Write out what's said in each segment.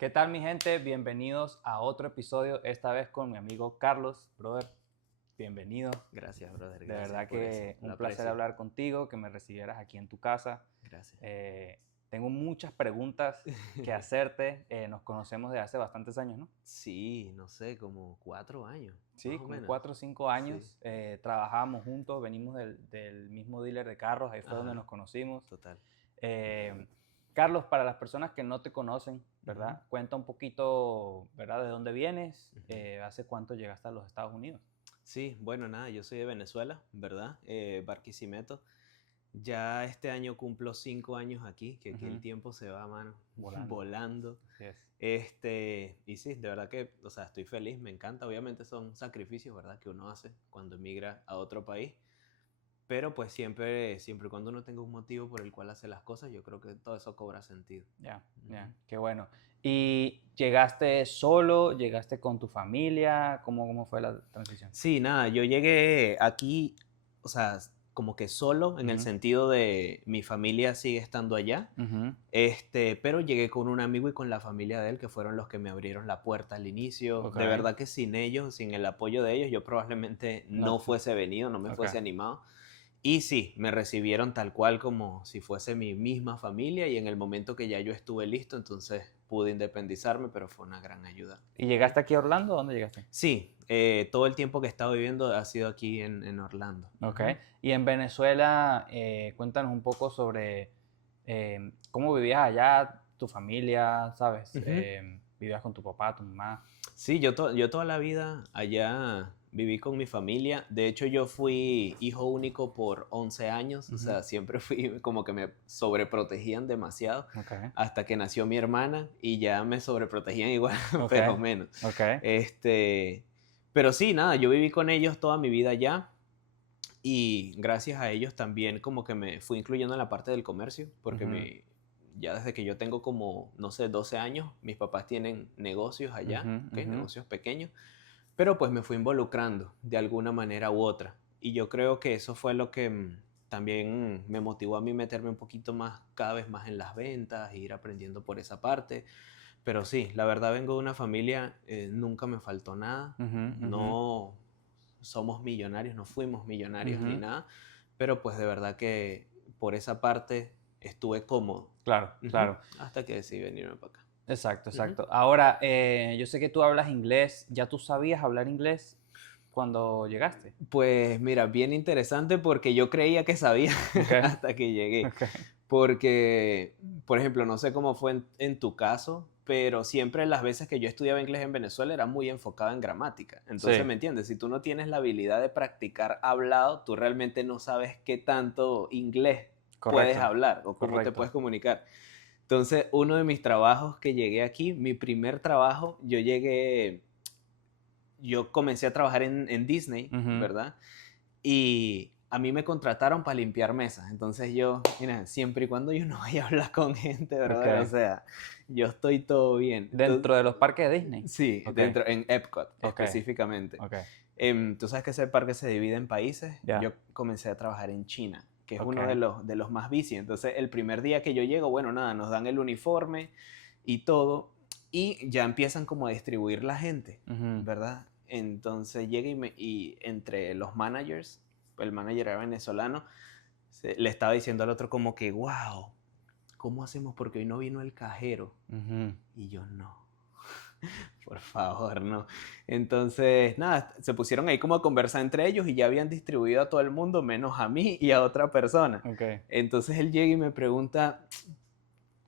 ¿Qué tal, mi gente? Bienvenidos a otro episodio, esta vez con mi amigo Carlos. Brother, bienvenido. Gracias, brother. De Gracias verdad por eso. que Lo un placer aprecio. hablar contigo, que me recibieras aquí en tu casa. Gracias. Tengo muchas preguntas que hacerte. Nos conocemos de hace bastantes años, ¿no? Sí, no sé, como 4 años, Sí, más o como menos. 4 o 5 Sí. años. Trabajábamos juntos, venimos del mismo dealer de carros, ahí fue donde Ajá, nos conocimos. total. Eh, Carlos, para las personas que no te conocen, Ujú, ¿verdad? Cuenta un poquito, ¿verdad? ¿De dónde vienes? ujú. ¿Hace cuánto llegaste a los Estados Unidos? Sí, bueno, nada, yo soy de Venezuela, ¿verdad? Barquisimeto. Ya este año cumplo 5 años aquí, que aquí el Ujú. tiempo se va, mano, Volando. volando. Así es. Y sí, de verdad que, o sea, estoy feliz, me encanta. Obviamente son sacrificios, ¿verdad? Que uno hace cuando emigra a otro país. Pero pues siempre y cuando uno tenga un motivo por el cual hace las cosas, yo creo que todo eso cobra sentido. Ya, ya, Ujú. qué bueno. ¿Y llegaste solo? ¿Llegaste con tu familia? ¿Cómo fue la transición? Sí, nada, yo llegué aquí, o sea, como que solo, en el Ujú, sentido de mi familia sigue estando allá, ujú, pero llegué con un amigo y con la familia de él, que fueron los que me abrieron la puerta al inicio. ok. De verdad que sin ellos, sin el apoyo de ellos, yo probablemente No, no fuese venido, no me ok. fuese animado. Y sí, me recibieron tal cual como si fuese mi misma familia y en el momento que ya yo estuve listo, entonces pude independizarme, pero fue una gran ayuda. ¿Y Ujú. llegaste aquí a Orlando? ¿Dónde llegaste? Sí, todo el tiempo que he estado viviendo ha sido aquí en Orlando. Ok. Ujú, Y en Venezuela, cuéntanos un poco sobre cómo vivías allá, tu familia, ¿sabes? ujú. ¿Vivías con tu papá, tu mamá? Sí, yo toda la vida allá viví con mi familia. De hecho, yo fui hijo único por 11 años, o Ujú, sea, siempre fui como que me sobreprotegían demasiado ok, hasta que nació mi hermana y ya me sobreprotegían igual, ok, pero menos. ok. Este, pero sí, nada, yo viví con ellos toda mi vida allá y gracias a ellos también como que me fui incluyendo en la parte del comercio, porque Ujú, ya desde que yo tengo como, no sé, 12 años, mis papás tienen negocios allá, ujú, ¿ok? ujú. Negocios pequeños, pero pues me fui involucrando de alguna manera u otra. Y yo creo que eso fue lo que también me motivó a mí meterme un poquito más, cada vez más en las ventas, e ir aprendiendo por esa parte. Pero sí, la verdad vengo de una familia, nunca me faltó nada, Ujú, ujú, no somos millonarios, no fuimos millonarios ni ujú. nada, pero pues de verdad que por esa parte estuve cómodo. Claro, Ujú, claro. hasta que decidí venirme para acá. Exacto, Ujú. exacto. Ahora, yo sé que tú hablas inglés. ¿Ya tú sabías hablar inglés cuando llegaste? Pues mira, bien interesante porque yo creía que sabía Ok, hasta que llegué. ok. Porque, por ejemplo, no sé cómo fue en tu caso, pero siempre las veces que yo estudiaba inglés en Venezuela era muy enfocado en gramática. Entonces, Sí, ¿me entiendes? Si tú no tienes la habilidad de practicar hablado, tú realmente no sabes qué tanto inglés puedes correcto, hablar o cómo te correcto. puedes comunicar. Entonces, uno de mis trabajos que llegué aquí, mi primer trabajo, yo comencé a trabajar en Disney, Ujú, ¿verdad? Y a mí me contrataron para limpiar mesas. Entonces yo, mira, siempre y cuando yo no vaya a hablar con gente, ok. brother, o sea, yo estoy todo bien. Entonces, Dentro de los parques de Disney. sí, Ok, en Epcot ok, específicamente. ok. Tú sabes que ese parque se divide en países. Yo Ya, comencé a trabajar en China, que es ok. uno de los más busy. Entonces, el primer día que yo llego, bueno, nada, nos dan el uniforme y todo, y ya empiezan como a distribuir la gente, Ujú, ¿verdad? Entonces llega y entre los managers, el manager era venezolano, le estaba diciendo al otro como que, wow, ¿cómo hacemos? Porque hoy no vino el cajero. ujú. Y yo no. Por favor, no. Entonces, nada, se pusieron ahí como a conversar entre ellos y ya habían distribuido a todo el mundo menos a mí y a otra persona. Ok, Entonces él llega y me pregunta,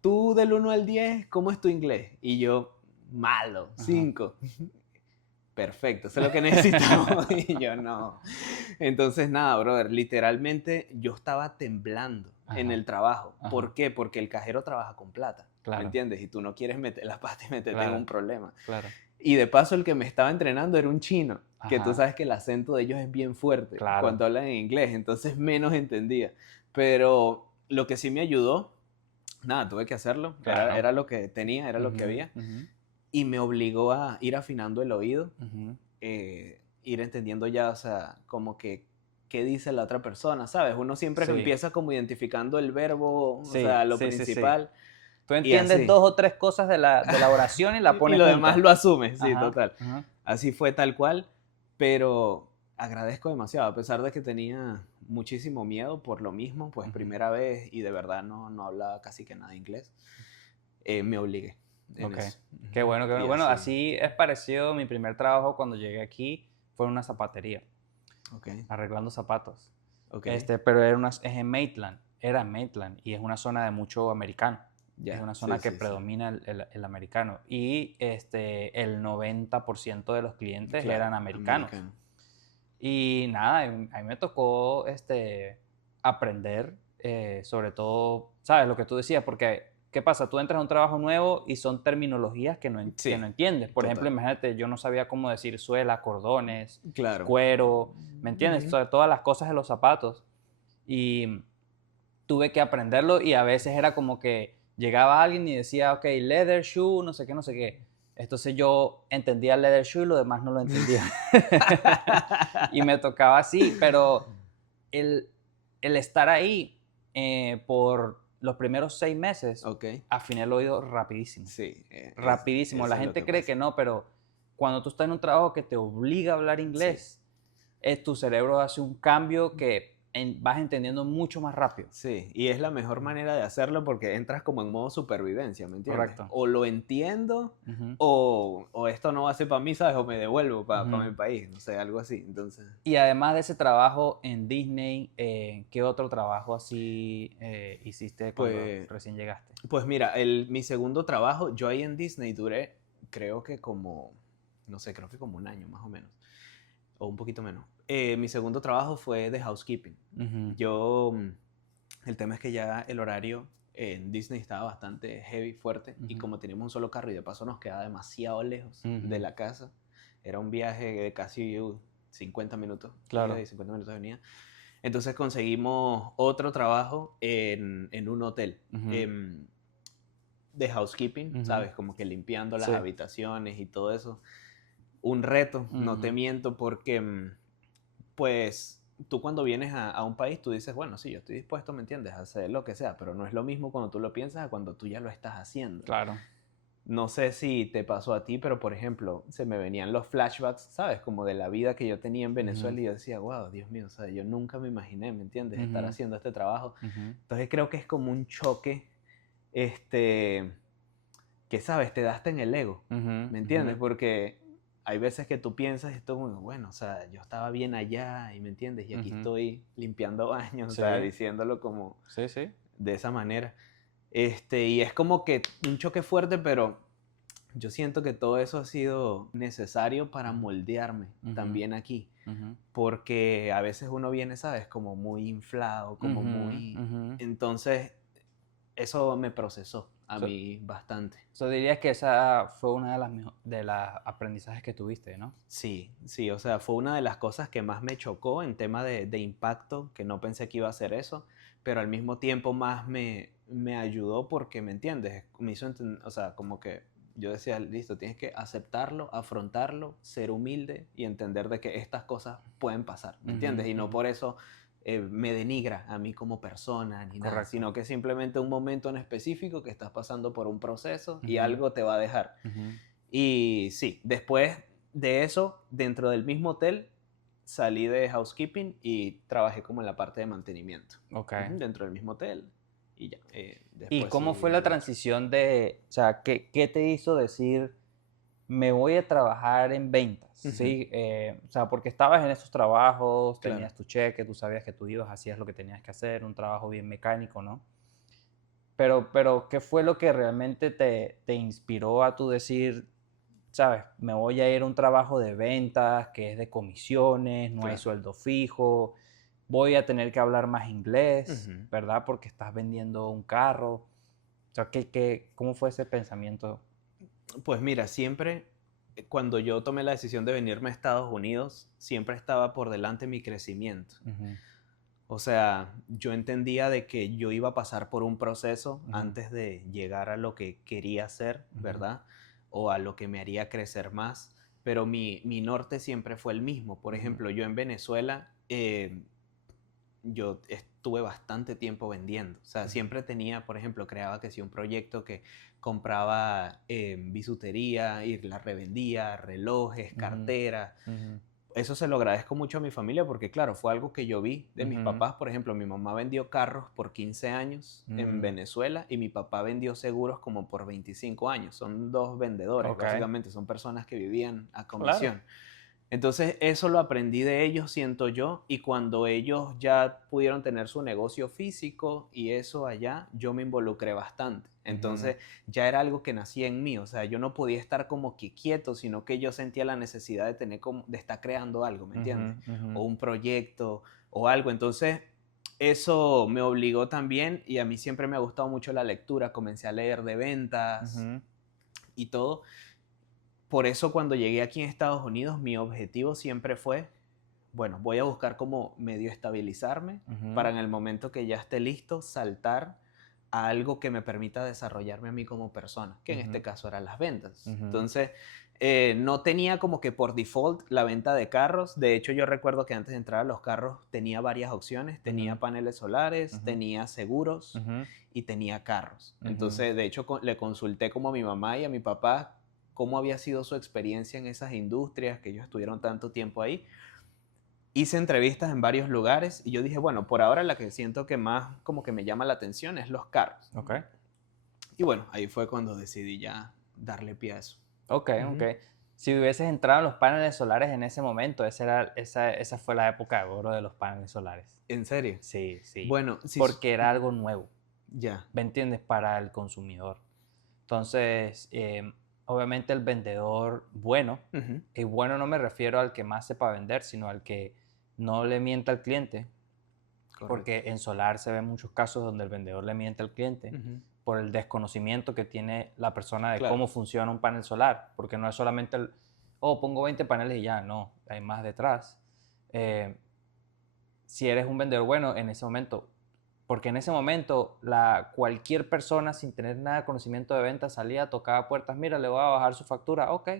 tú del 1 al 10, ¿cómo es tu inglés? Y yo, malo, ajá, 5. Perfecto, eso es lo que necesitamos. Y yo no. Entonces, nada, brother, literalmente yo estaba temblando en ajá, el trabajo. ajá. ¿Por qué? Porque el cajero trabaja con plata, ¿me Claro, entiendes? Y tú no quieres meter la pata y meterte en claro, un problema. claro. Y de paso, el que me estaba entrenando era un chino, que tú Ajá, sabes que el acento de ellos es bien fuerte claro. cuando hablan en inglés, entonces menos entendía. Pero lo que sí me ayudó, nada, tuve que hacerlo, Claro. era lo que tenía, era lo que Ujú, había, ujú, y me obligó a ir afinando el oído, ujú. ir entendiendo ya, o sea, como que qué dice la otra persona, ¿sabes? Uno siempre que Sí, empieza como identificando el verbo, o sí, sea, lo sí, sí, sí. principal, Tú Y entiendes así. 2 o 3 cosas de la oración y la Y pones lo junta. demás lo asumes, sí, Ajá, total. ajá. Así fue tal cual, pero agradezco demasiado, a pesar de que tenía muchísimo miedo por lo mismo, pues Ujú. primera vez y de verdad no hablaba casi que nada de inglés, me obligué en Ok, eso. qué bueno, qué bueno. Y Bueno, así, así es parecido. Mi primer trabajo cuando llegué aquí fue en una zapatería, ok, arreglando zapatos. ok, Pero es en Maitland, era en Maitland y es una zona de mucho americano. Es ya, una sí, zona que sí, sí, predomina el americano. Y el 90% de los clientes claro, eran americanos. americano. Y nada, a mí me tocó aprender, sobre todo, ¿sabes? Lo que tú decías, porque ¿qué pasa? Tú entras a un trabajo nuevo y son terminologías que no Sí, entiendes. Por ejemplo, total, imagínate, yo no sabía cómo decir suela, cordones, claro. cuero, ¿me entiendes? Ujú. Sobre todas las cosas de los zapatos. Y tuve que aprenderlo y a veces era como que llegaba alguien y decía, ok, leather shoe, no sé qué, no sé qué. Entonces yo entendía el leather shoe y lo demás no lo entendía. Y me tocaba así, pero el, el estar ahí por los primeros 6 meses, Ok, afiné el oído rapidísimo. sí, Rapidísimo. La eso es lo gente que cree pasa. que no, pero cuando tú estás en un trabajo que te obliga a hablar Sí. inglés, tu cerebro hace un cambio que vas entendiendo mucho más rápido. Sí, y es la mejor manera de hacerlo porque entras como en modo supervivencia, ¿me entiendes? Correcto. O lo entiendo Ujú, o esto no va a ser para mí, ¿sabes? O me devuelvo para ujú. mi país, no sé, algo así. Entonces, Y además de ese trabajo en Disney, ¿qué otro trabajo así hiciste cuando pues, recién llegaste? pues mira, mi segundo trabajo, yo ahí en Disney duré, creo que como, no sé, creo que como un año más o menos, o un poquito menos. Mi segundo trabajo fue de housekeeping. Ujú, Yo, el tema es que ya el horario en Disney estaba bastante heavy, fuerte, y ujú, como teníamos un solo carro y de paso nos quedaba demasiado lejos de ujú. la casa, era un viaje de casi 50 minutos de ida Claro. y 50 minutos de venida. Entonces conseguimos otro trabajo en un hotel Ujú, de housekeeping, ujú. ¿sabes? Como que limpiando las Sí. habitaciones y todo eso. Un reto, no te Ujú, miento, porque pues tú cuando vienes a un país, tú dices, bueno, sí, yo estoy dispuesto, ¿me entiendes?, a hacer lo que sea, pero no es lo mismo cuando tú lo piensas a cuando tú ya lo estás haciendo. claro. No sé si te pasó a ti, pero por ejemplo, se me venían los flashbacks, ¿sabes? Como de la vida que yo tenía en Ujú, Venezuela y yo decía, wow, Dios mío, o sea, yo nunca me imaginé, ¿me entiendes?, estar ujú, haciendo este trabajo. ujú, Entonces creo que es como un choque, este, que, ¿sabes?, te da hasta en el ego, ujú, ¿me ujú. entiendes? Porque hay veces que tú piensas esto como, bueno, o sea, yo estaba bien allá y me entiendes, y aquí Ujú. estoy limpiando baños, o sea, Sí, diciéndolo como sí, sí. de esa manera. Y es como que un choque fuerte, pero yo siento que todo eso ha sido necesario para Ujú, moldearme ujú, también aquí, ujú, porque a veces uno viene, ¿sabes? Como muy inflado, como ujú, muy... ujú. Entonces, eso me procesó a So, mí bastante. dirías que esa fue una de de las aprendizajes que tuviste, ¿no? Sí, sí, o sea, fue una de las cosas que más me chocó en tema de impacto, que no pensé que iba a ser eso, pero al mismo tiempo más me ayudó porque, ¿me entiendes? Me hizo o sea, como que yo decía, listo, tienes que aceptarlo, afrontarlo, ser humilde y entender de que estas cosas pueden pasar, ¿me Ujú, entiendes? Y no ujú. por eso me denigra a mí como persona ni nada, Correcto. sino que simplemente un momento en específico que estás pasando por un proceso y Ujú, algo te va a dejar. ujú. Y sí, después de eso, dentro del mismo hotel, salí de housekeeping y trabajé como en la parte de mantenimiento. Ok. Dentro del mismo hotel. Y ya, ¿Y después cómo sí fue la al otro. transición o sea, qué te hizo decir, me voy a trabajar en ventas? Ujú, ¿Sí? O sea, porque estabas en esos trabajos, claro. tenías tu cheque, tú sabías que tú ibas, hacías lo que tenías que hacer, un trabajo bien mecánico, ¿no? Pero ¿qué fue lo que realmente te inspiró a tú decir, sabes, me voy a ir a un trabajo de ventas, que es de comisiones, no hay Claro. sueldo fijo, voy a tener que hablar más inglés, Ujú. ¿verdad? Porque estás vendiendo un carro. O sea, cómo fue ese pensamiento? Pues mira, siempre cuando yo tomé la decisión de venirme a Estados Unidos, siempre estaba por delante mi crecimiento. Ujú, O sea, yo entendía de que yo iba a pasar por un proceso ujú, antes de llegar a lo que quería hacer, ujú, ¿verdad? O a lo que me haría crecer más. Pero mi norte siempre fue el mismo. Por ujú, ejemplo, yo en Venezuela, yo tuve bastante tiempo vendiendo. O sea, siempre tenía, por ejemplo, creaba que si un proyecto que compraba bisutería y la revendía, relojes, carteras. Eso se lo agradezco mucho a mi familia porque, claro, fue algo que yo vi de mis papás. Por ejemplo, mi mamá vendió carros por 15 años en Venezuela y mi papá vendió seguros como por 25 años. Son dos vendedores, básicamente. Son personas que vivían a comisión. Claro. Entonces, eso lo aprendí de ellos, siento yo, y cuando ellos ya pudieron tener su negocio físico y eso allá, yo me involucré bastante. Entonces, ya era algo que nacía en mí, o sea, yo no podía estar como que quieto, sino que yo sentía la necesidad de tener como, de estar creando algo, ¿me entiendes? O un proyecto o algo. Entonces, eso me obligó también y a mí siempre me ha gustado mucho la lectura, comencé a leer de ventas y todo. Por eso cuando llegué aquí en Estados Unidos, mi objetivo siempre fue, bueno, voy a buscar como medio estabilizarme para en el momento que ya esté listo, saltar a algo que me permita desarrollarme a mí como persona, que en este caso eran las ventas. Entonces, no tenía como que por default la venta de carros. De hecho, yo recuerdo que antes de entrar a los carros tenía varias opciones. Tenía paneles solares, tenía seguros y tenía carros. Entonces, de hecho, le consulté como a mi mamá y a mi papá cómo había sido su experiencia en esas industrias, que ellos estuvieron tanto tiempo ahí. Hice entrevistas en varios lugares y yo dije, bueno, por ahora la que siento que más como que me llama la atención es los carros. Y bueno, ahí fue cuando decidí ya darle pie a eso. Si hubieses entrado en los paneles solares en ese momento, esa fue la época de oro de los paneles solares. ¿En serio? Sí, sí. Bueno, porque era algo nuevo. Ya. ¿Me entiendes? Para el consumidor. Entonces, obviamente el vendedor bueno, y bueno no me refiero al que más sepa vender, sino al que no le mienta al cliente. Correcto. Porque en solar se ven muchos casos donde el vendedor le miente al cliente por el desconocimiento que tiene la persona de cómo funciona un panel solar. Porque no es solamente pongo 20 paneles y ya, no, hay más detrás. Si eres un vendedor bueno en ese momento, porque en ese momento cualquier persona sin tener nada de conocimiento de venta salía, tocaba puertas, mira, le voy a bajar su factura, ok.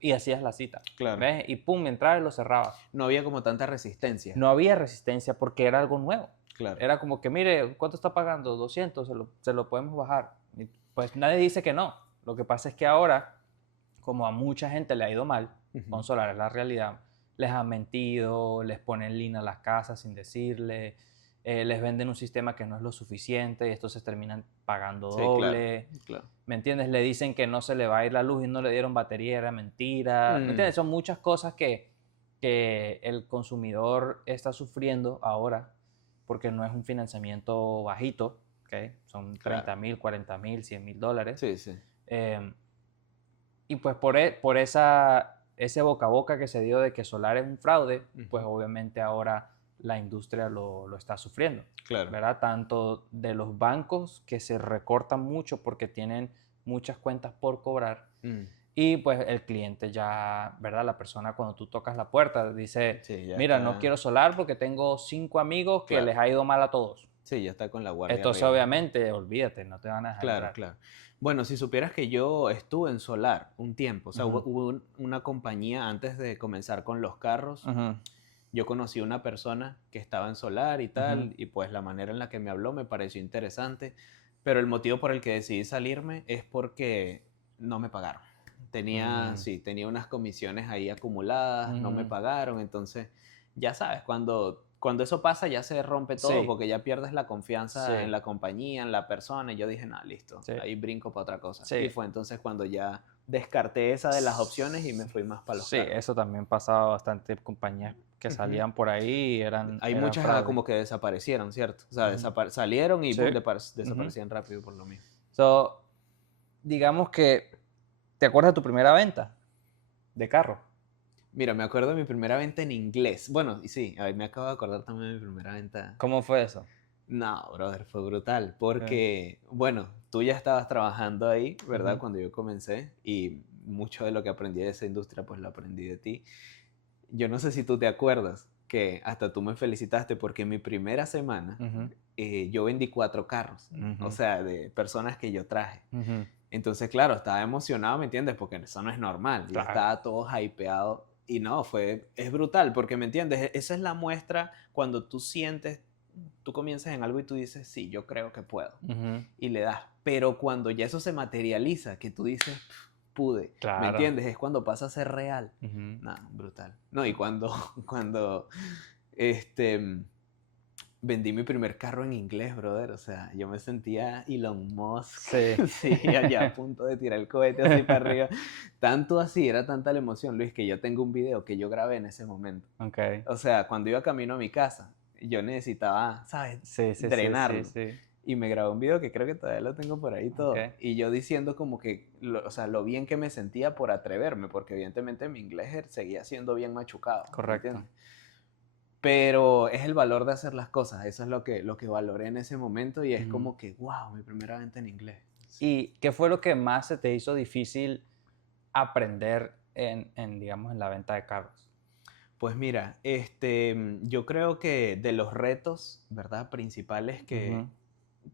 Y hacías la cita. Claro. ¿Ves? Y pum, entraba y lo cerrabas. No había como tanta resistencia. No había resistencia porque era algo nuevo. Claro. Era como que, mire, ¿cuánto está pagando? 200, se lo podemos bajar. Y pues nadie dice que no. Lo que pasa es que ahora, como a mucha gente le ha ido mal, con solar es la realidad, les han mentido, les ponen línea a las casas sin decirle, les venden un sistema que no es lo suficiente y entonces terminan pagando doble. Claro. ¿Me entiendes? Le dicen que no se le va a ir la luz y no le dieron batería, era mentira. ¿Me entiendes? Son muchas cosas que el consumidor está sufriendo ahora porque no es un financiamiento bajito, ¿okay? Son $30,000, $40,000, $100,000. Sí, sí. Y pues por ese boca a boca que se dio de que solar es un fraude, pues obviamente ahora la industria lo está sufriendo. Claro. ¿Verdad? Tanto de los bancos que se recortan mucho porque tienen muchas cuentas por cobrar. Y pues el cliente ya, ¿verdad? La persona cuando tú tocas la puerta dice, mira, no quiero solar porque tengo 5 amigos que les ha ido mal a todos. Sí, ya está con la guardia Entonces arriba. obviamente, olvídate, no te van a dejar entrar. Claro. Bueno, si supieras que yo estuve en solar un tiempo, o sea, hubo una compañía antes de comenzar con los carros, yo conocí a una persona que estaba en solar y tal, y pues la manera en la que me habló me pareció interesante, pero el motivo por el que decidí salirme es porque no me pagaron. Tenía unas comisiones ahí acumuladas, no me pagaron, entonces ya sabes, cuando eso pasa ya se rompe todo porque ya pierdes la confianza en la compañía, en la persona, y yo dije, no, listo, ahí brinco para otra cosa. Y fue entonces cuando ya descarté esa de las opciones y me fui más para los carros. Eso también pasaba bastante, compañías que salían por ahí eran muchas fraude. como que desaparecieron, ¿cierto? O sea, salieron y desaparecían rápido por lo mismo. Digamos que, ¿te acuerdas de tu primera venta de carro? Mira, me acuerdo de mi primera venta en inglés. Bueno, y sí, a ver, me acabo de acordar también de mi primera venta. ¿Cómo fue eso? No, brother, fue brutal. Porque, bueno, tú ya estabas trabajando ahí, ¿verdad? Cuando yo comencé. Y mucho de lo que aprendí de esa industria, pues lo aprendí de ti. Yo no sé si tú te acuerdas que hasta tú me felicitaste porque en mi primera semana yo vendí 4 carros. O sea, de personas que yo traje. Entonces, claro, estaba emocionado, ¿me entiendes? Porque eso no es normal. Yo estaba todo hypeado. Y no, es brutal, porque, ¿me entiendes? Esa es la muestra cuando tú sientes tú comienzas en algo y tú dices, sí, yo creo que puedo. Ujú. Y le das. Pero cuando ya eso se materializa, que tú dices, pude, ¿me Claro. entiendes? Es cuando pasa a ser real. Ujú. Nada, brutal. No, y cuando este, vendí mi primer carro en inglés, brother, o sea, yo me sentía Elon Musk, Sí. sí, allá a punto de tirar el cohete así para arriba. Tanto así, era tanta la emoción, Luis, que yo tengo un video que yo grabé en ese momento. Ok. O sea, cuando iba camino a mi casa, yo necesitaba, ¿sabes? Sí, sí, sí, sí, Drenarlo. sí. Y me grabé un video que creo que todavía lo tengo por ahí todo. Ok. Y yo diciendo como que, o sea, lo bien que me sentía por atreverme, porque evidentemente mi inglés seguía siendo bien machucado, ¿me Correcto. entiendes? Pero es el valor de hacer las cosas, eso es lo que valoré en ese momento y es Ujú. como que, wow, mi primera venta en inglés. ¿Y qué fue lo que más se te hizo difícil aprender digamos, en la venta de carros? Pues mira, yo creo que de los retos, ¿verdad? Principales Ujú.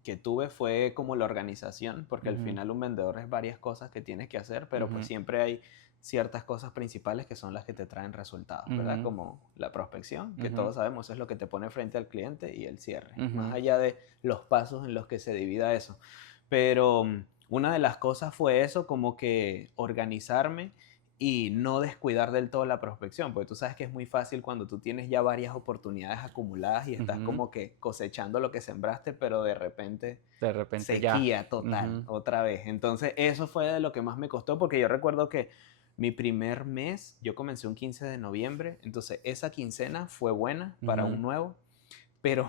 que tuve fue como la organización, porque al Ujú. final un vendedor es varias cosas que tienes que hacer, pero pues Ujú. siempre hay ciertas cosas principales que son las que te traen resultados, ¿verdad? Ujú. Como la prospección, que Ujú. todos sabemos es lo que te pone frente al cliente, y el cierre, más Ujú. allá de los pasos en los que se divida eso. Pero una de las cosas fue eso, como que organizarme y no descuidar del todo la prospección, porque tú sabes que es muy fácil cuando tú tienes ya varias oportunidades acumuladas y estás Ujú. como que cosechando lo que sembraste, pero de repente De repente ya. sequía total, Ujú. otra vez. Entonces eso fue de lo que más me costó, porque yo recuerdo que mi primer mes, yo comencé un 15 de noviembre, entonces esa quincena fue buena para Ujú. un nuevo, pero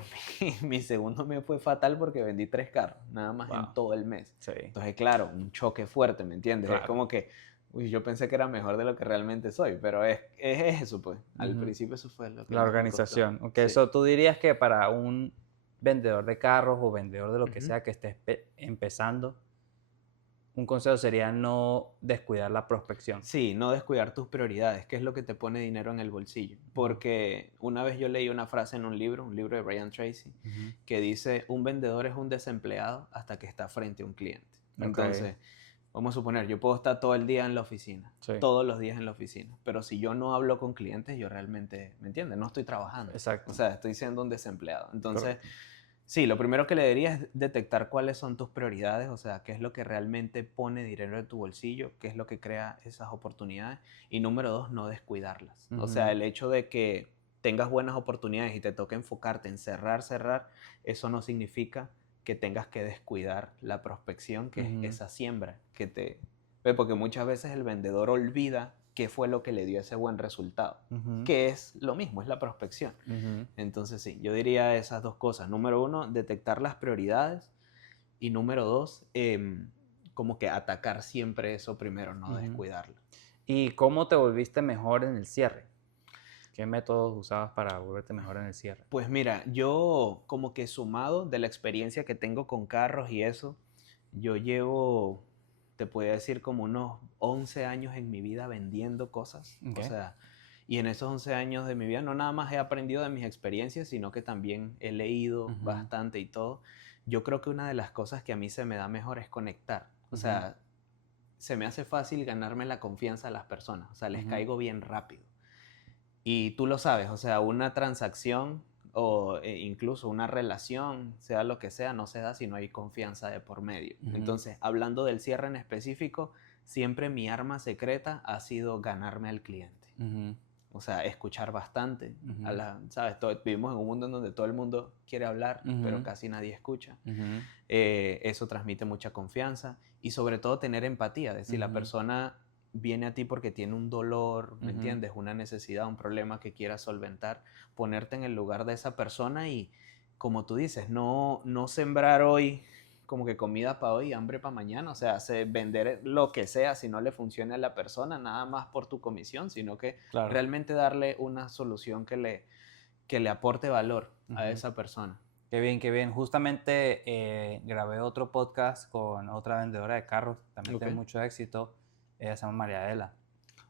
mi segundo mes fue fatal porque vendí 3 carros, nada más en Wow. todo el mes. Sí, Entonces, claro, un choque fuerte, ¿me entiendes? Es claro. como que, uy, yo pensé que era mejor de lo que realmente soy, pero es eso, pues. Al Ujú. principio eso fue lo que La más me costó. organización. Ok, Sí. eso tú dirías que para un vendedor de carros o vendedor de lo que Ujú. sea que esté empezando, un consejo sería no descuidar la prospección. Sí, no descuidar tus prioridades, que es lo que te pone dinero en el bolsillo. Ujú. Porque una vez yo leí una frase en un libro de Brian Tracy, Ujú. que dice, un vendedor es un desempleado hasta que está frente a un cliente. Ok, Entonces, vamos a suponer, yo puedo estar todo el día en la oficina, sí, todos los días en la oficina, pero si yo no hablo con clientes, yo realmente, ¿me entiendes? No estoy trabajando. O exacto, sea, estoy siendo un desempleado. Entonces, correcto. sí, lo primero que le diría es detectar cuáles son tus prioridades, o sea, qué es lo que realmente pone dinero en tu bolsillo, qué es lo que crea esas oportunidades. Y número dos, no descuidarlas. O sea, Ujú. el hecho de que tengas buenas oportunidades y te toque enfocarte en cerrar, eso no significa que tengas que descuidar la prospección, que es Ujú. esa siembra que te... Ve, porque muchas veces el vendedor olvida qué fue lo que le dio ese buen resultado, Ujú. que es lo mismo, es la prospección. Ujú. Entonces sí, yo diría esas dos cosas. Número uno, detectar las prioridades. Y número dos, como que atacar siempre eso primero, no Ujú. descuidarlo. ¿Y cómo te volviste mejor en el cierre? ¿Qué métodos usabas para volverte mejor en el cierre? Pues mira, yo como que sumado de la experiencia que tengo con carros y eso, yo llevo, te puedo decir, como unos 11 años en mi vida vendiendo cosas. O Ok. sea, y en esos 11 años de mi vida no nada más he aprendido de mis experiencias, sino que también he leído Ujú. bastante y todo. Yo creo que una de las cosas que a mí se me da mejor es conectar. O Ujú. sea, se me hace fácil ganarme la confianza a las personas. O sea, les Ujú. caigo bien rápido. Y tú lo sabes, o sea, una transacción o incluso una relación, sea lo que sea, no se da si no hay confianza de por medio. Ujú. Entonces, hablando del cierre en específico, siempre mi arma secreta ha sido ganarme al cliente. Ujú. O sea, escuchar bastante. Ujú. ¿Sabes? Vivimos en un mundo en donde todo el mundo quiere hablar, pero Ujú. casi nadie escucha. Ujú. Eso transmite mucha confianza y sobre todo tener empatía. Es decir, la Ujú. persona viene a ti porque tiene un dolor, ¿me Ujú. entiendes? Una necesidad, un problema que quiera solventar. Ponerte en el lugar de esa persona y, como tú dices, no sembrar hoy como que comida para hoy, hambre para mañana. O sea, vender lo que sea si no le funciona a la persona, nada más por tu comisión, sino que Claro. realmente darle una solución que le aporte valor a Ujú. esa persona. Qué bien, qué bien. Justamente grabé otro podcast con otra vendedora de carros, también Ok. tiene mucho éxito. Ella se llama María Adela.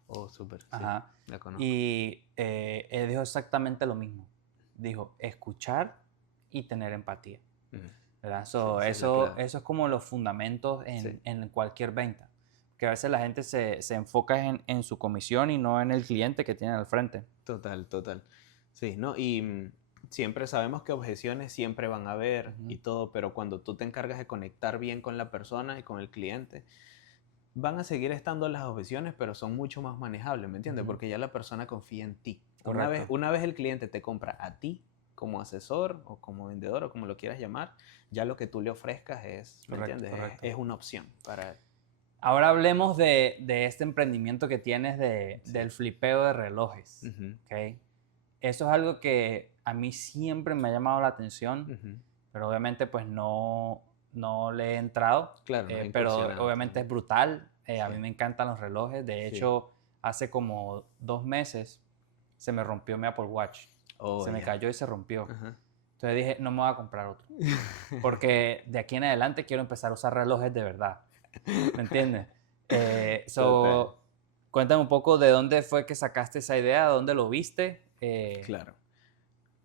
Oh, súper, sí, Ajá. la conozco. Y él dijo exactamente lo mismo. Dijo, escuchar y tener empatía. Ujú. ¿Verdad? Sí, So, esa es la eso, clave. eso es como los fundamentos Sí, en cualquier venta. Que a veces la gente se enfoca en su comisión y no en el cliente que tiene al frente. total, total. Sí, ¿no? Y siempre sabemos que objeciones siempre van a haber y Ujú. todo, pero cuando tú te encargas de conectar bien con la persona y con el cliente, van a seguir estando las objeciones, pero son mucho más manejables, ¿me entiendes? Ujú. Porque ya la persona confía en ti. Correcto. Una vez el cliente te compra a ti como asesor o como vendedor o como lo quieras llamar, ya lo que tú le ofrezcas es, ¿me Correcto, entiendes? correcto. Es una opción para él. Ahora hablemos de este emprendimiento que tienes Sí. del flipeo de relojes. Ujú, ¿Ok? Eso es algo que a mí siempre me ha llamado la atención, ujú. pero obviamente pues no le he entrado, Claro, no has pero incursionado obviamente todavía. es brutal. A mí Sí, me encantan los relojes. De sí. hecho, hace como 2 meses se me rompió mi Apple Watch. Oh, Se me ya. cayó y se rompió. Ajá. Entonces dije, no me voy a comprar otro. Porque de aquí en adelante quiero empezar a usar relojes de verdad. ¿Me entiendes? Total. Cuéntame un poco de dónde fue que sacaste esa idea, dónde lo viste. Claro.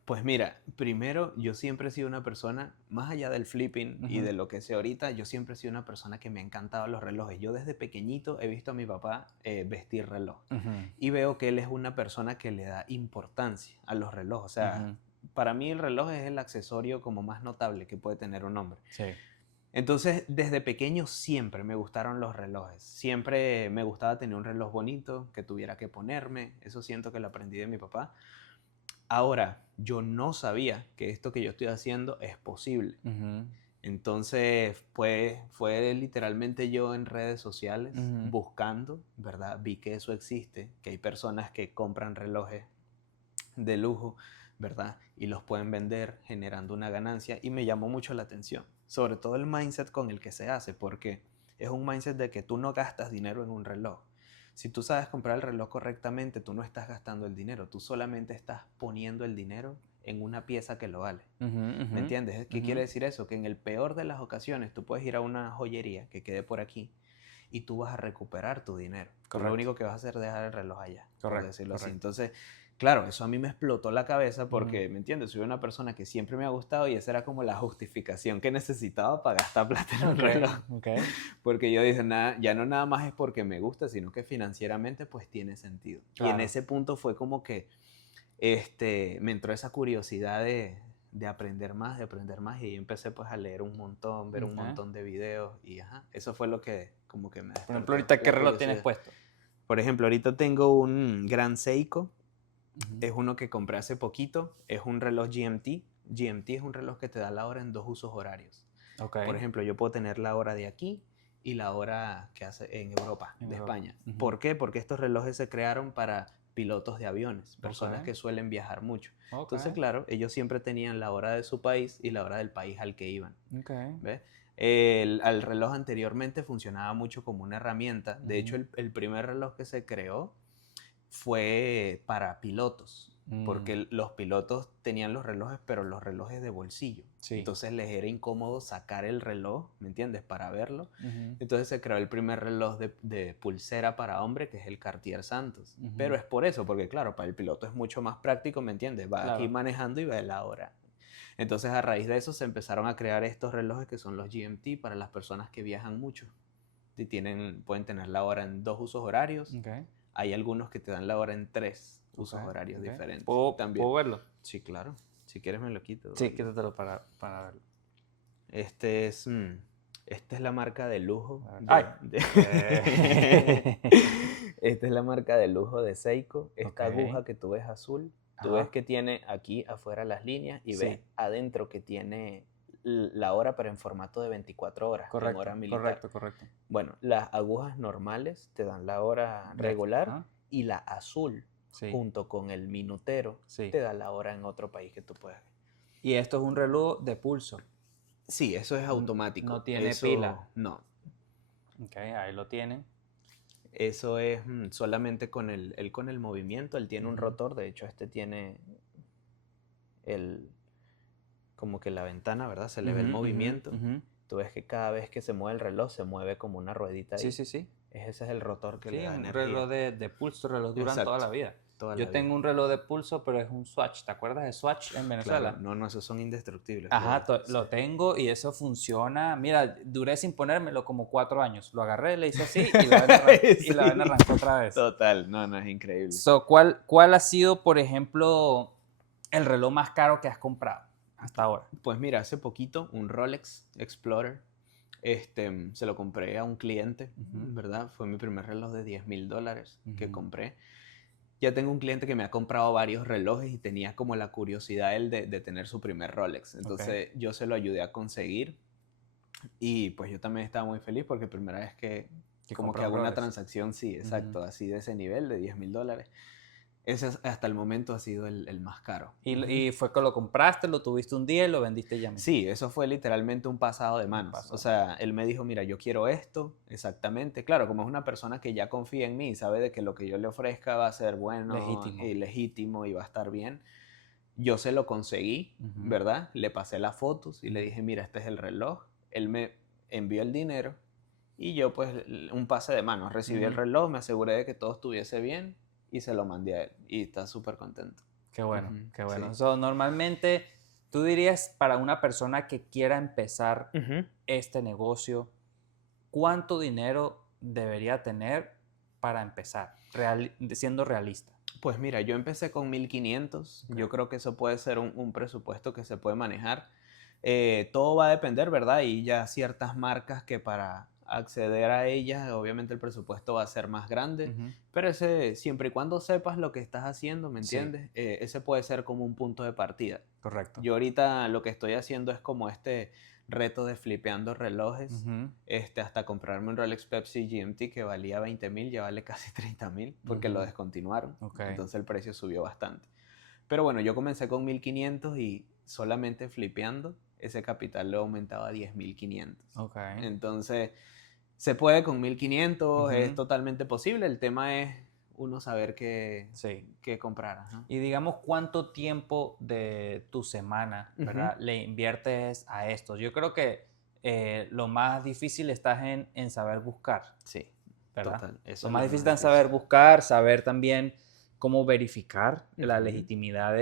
Pues mira, primero yo siempre he sido una persona, más allá del flipping y Ujú, de lo que sé ahorita, yo siempre he sido una persona que me encantaban los relojes. Yo desde pequeñito he visto a mi papá vestir reloj ujú, y veo que él es una persona que le da importancia a los relojes. O sea, ujú. para mí el reloj es el accesorio como más notable que puede tener un hombre. Sí. Entonces, desde pequeño siempre me gustaron los relojes. Siempre me gustaba tener un reloj bonito que tuviera que ponerme. Eso siento que lo aprendí de mi papá. Ahora, yo no sabía que esto que yo estoy haciendo es posible. Ujú, Entonces, pues, fue literalmente yo en redes sociales ujú, buscando, ¿verdad? Vi que eso existe, que hay personas que compran relojes de lujo, ¿verdad? Y los pueden vender generando una ganancia y me llamó mucho la atención. Sobre todo el mindset con el que se hace, porque es un mindset de que tú no gastas dinero en un reloj. Si tú sabes comprar el reloj correctamente, tú no estás gastando el dinero, tú solamente estás poniendo el dinero en una pieza que lo vale. ujú, ¿Me ujú, entiendes? ¿Qué ujú. quiere decir eso? Que en el peor de las ocasiones tú puedes ir a una joyería que quede por aquí y tú vas a recuperar tu dinero. Tú lo Correcto, único que vas a hacer es dejar el reloj allá, por correcto, decirlo así. correcto. Entonces, claro, eso a mí me explotó la cabeza Ujú, porque, ¿me entiendes? Soy una persona que siempre me ha gustado y esa era como la justificación que necesitaba para gastar plata en un ok, reloj. ok. Porque yo dije, nada, ya no nada más es porque me gusta, sino que financieramente pues tiene sentido. Y en Claro. ese punto fue como que me entró esa curiosidad de aprender más y ahí empecé pues a leer un montón, ver un Ok. montón de videos y ajá, eso fue lo que como que me Por ejemplo, despertó ahorita, ¿qué la reloj tienes curiosidad. puesto? Por ejemplo, ahorita tengo un Gran Seiko, Ujú, es uno que compré hace poquito, es un reloj GMT. GMT es un reloj que te da la hora en dos usos horarios. ok, Por ejemplo, yo puedo tener la hora de aquí y la hora que hace en Europa, en de Europa. España. Ujú, ¿Por qué? Porque estos relojes se crearon para pilotos de aviones, ok, personas que suelen viajar mucho. ok, Entonces, claro, ellos siempre tenían la hora de su país y la hora del país al que iban. ok. ¿Ves? El reloj anteriormente funcionaba mucho como una herramienta. De hecho, Ujú, el primer reloj que se creó fue para pilotos, mm, porque los pilotos tenían los relojes, pero los relojes de bolsillo. sí. Entonces les era incómodo sacar el reloj, ¿me entiendes? Para verlo. Ujú, Entonces se creó el primer reloj de pulsera para hombre, que es el Cartier Santos. Pero ujú, es por eso, porque claro, para el piloto es mucho más práctico, ¿me entiendes? Va aquí claro. manejando y ve la hora. Entonces a raíz de eso se empezaron a crear estos relojes que son los GMT para las personas que viajan mucho. Y pueden tener la hora en dos usos horarios. Ok, Hay algunos que te dan la hora en tres ok, usos horarios ok. diferentes ¿Puedo también. verlo? Sí, claro. Si quieres me lo quito. Sí, quítatelo para verlo. Este es, esta es la marca de lujo A ver. ¡Ay! Esta es la marca de lujo de Seiko. Ok. Esta aguja que tú ves azul, tú ves Ajá. que tiene aquí afuera las líneas y ves Sí, adentro que tiene la hora, pero en formato de 24 horas, en hora correcto, militar. correcto, correcto. Bueno, las agujas normales te dan la hora De aquí. regular Ajá. y la azul, Sí, junto con el minutero, sí. te da la hora en otro país que tú puedes ver. Y esto es un reloj de pulso. Sí, eso es No automático. tiene Eso pila. no. Ok, ahí lo tienen. Eso es solamente con él con el movimiento. Él tiene un Ujú, rotor. De hecho, este tiene el, como que la ventana, ¿verdad? Se le ve el ujú, ujú, movimiento. ujú. Tú ves que cada vez que se mueve el reloj, se mueve como una ruedita Sí, ahí. sí, sí. Ese es el rotor que le Sí, da un energía. reloj de pulso, reloj duran toda Exacto. la vida. Toda la Yo vida. tengo un reloj de pulso, pero es un Swatch. ¿Te acuerdas de Swatch en Claro, Venezuela? no, no, esos son indestructibles. Ajá, Sí. lo tengo y eso funciona. Mira, duré sin ponérmelo como 4 años. Lo agarré, le hice así y y la vaina Sí, arrancó otra vez. total, no, no, es increíble. So, ¿cuál ha sido, por ejemplo, el reloj más caro que has comprado hasta ahora? Pues mira, hace poquito un Rolex Explorer, se lo compré a un cliente, ¿verdad? Fue mi primer reloj de $10,000 que compré. Ya tengo un cliente que me ha comprado varios relojes y tenía como la curiosidad él de tener su primer Rolex. Entonces yo se lo ayudé a conseguir y pues yo también estaba muy feliz porque primera vez que como que hago una transacción, sí, exacto, así de ese nivel, de $10,000. Ese hasta el momento ha sido el más caro. ¿Y fue que lo compraste, lo tuviste un día y lo vendiste ya mismo? Sí, eso fue literalmente un pasado de manos. O sea, él me dijo, mira, yo quiero esto, exactamente. Claro, como es una persona que ya confía en mí y sabe de que lo que yo le ofrezca va a ser bueno y legítimo y va a estar bien, yo se lo conseguí, ¿verdad? Le pasé las fotos y le dije, mira, este es el reloj. Él me envió el dinero y yo pues un pase de manos. Recibí el reloj, me aseguré de que todo estuviese bien y se lo mandé a él. Y está súper contento. Qué bueno, qué bueno. Sí. So, normalmente, tú dirías para una persona que quiera empezar este negocio, ¿cuánto dinero debería tener para empezar, siendo realista? Pues mira, yo empecé con 1,500. Yo creo que eso puede ser un presupuesto que se puede manejar. Todo va a depender, ¿verdad? Y ya ciertas marcas que para acceder a ellas, obviamente el presupuesto va a ser más grande, pero ese, siempre y cuando sepas lo que estás haciendo, ¿me entiendes? Sí. Ese puede ser como un punto de partida. Correcto. Yo ahorita lo que estoy haciendo es como reto de flipeando relojes, hasta comprarme un Rolex Pepsi GMT que valía 20,000, ya vale casi 30,000 porque lo descontinuaron. Entonces el precio subió bastante. Pero bueno, yo comencé con 1,500 y solamente flipeando, ese capital lo aumentaba a 10,500. Entonces, se puede con 1,500, es totalmente posible. El tema es uno saber qué comprar. Y digamos, ¿cuánto tiempo de tu semana, ¿verdad? le inviertes a esto? Yo creo que lo más difícil está en saber buscar. Sí, ¿verdad? Total. Lo más difícil está en saber buscar, saber también cómo verificar la legitimidad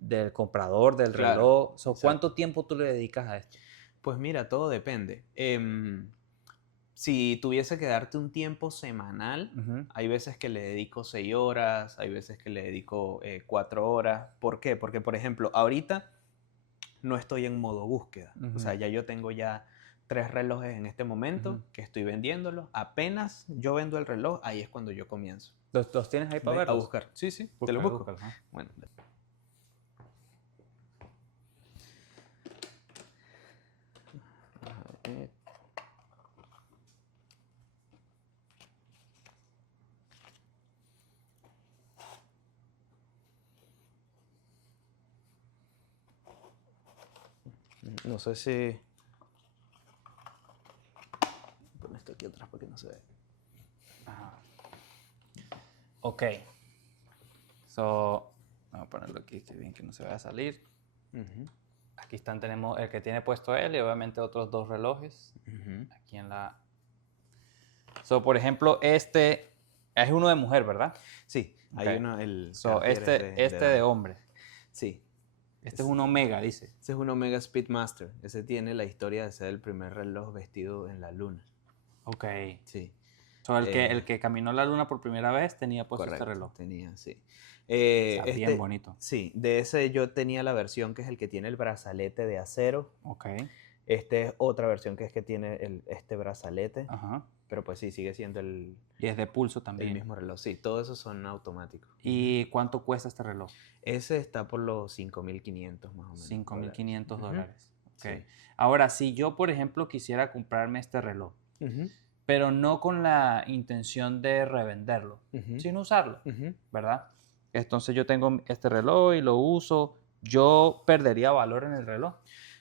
del comprador, del reloj. ¿Cuánto tiempo tú le dedicas a esto? Pues mira, todo depende. Si tuviese que darte un tiempo semanal, hay veces que le dedico 6 horas, hay veces que le dedico 4 horas. ¿Por qué? Porque, por ejemplo, ahorita no estoy en modo búsqueda. O sea, ya yo tengo ya 3 relojes en este momento que estoy vendiéndolos. Apenas yo vendo el reloj, ahí es cuando yo comienzo. ¿Los tienes ahí para verlos? A buscar. Sí, te los busco. Bueno. No sé si... Pon esto aquí atrás para que no se vea. Ok. Vamos a ponerlo aquí, que bien que no se vaya a salir. Aquí tenemos el que tiene puesto él y obviamente otros 2 relojes. Aquí en la... por ejemplo, este es uno de mujer, ¿verdad? Sí, hay uno, el este de hombre. Sí. Este es un Omega, dice. Este es un Omega Speedmaster. Ese tiene la historia de ser el primer reloj vestido en la luna. Ok. Sí. El que caminó la luna por primera vez tenía puesto este reloj. Tenía, sí. Bien bonito. Sí, de ese yo tenía la versión que es el que tiene el brazalete de acero. Ok. Este es otra versión que es que tiene este brazalete. Pero pues sí, sigue siendo y es de pulso también. El mismo reloj, sí. Todos esos son automáticos. ¿Y cuánto cuesta este reloj? Ese está por los 5,500 más o menos. 5,500 dólares. Okay. Sí. Ahora, si yo, por ejemplo, quisiera comprarme este reloj, pero no con la intención de revenderlo, sino usarlo, ¿verdad? Entonces yo tengo este reloj y lo uso, ¿yo perdería valor en el reloj?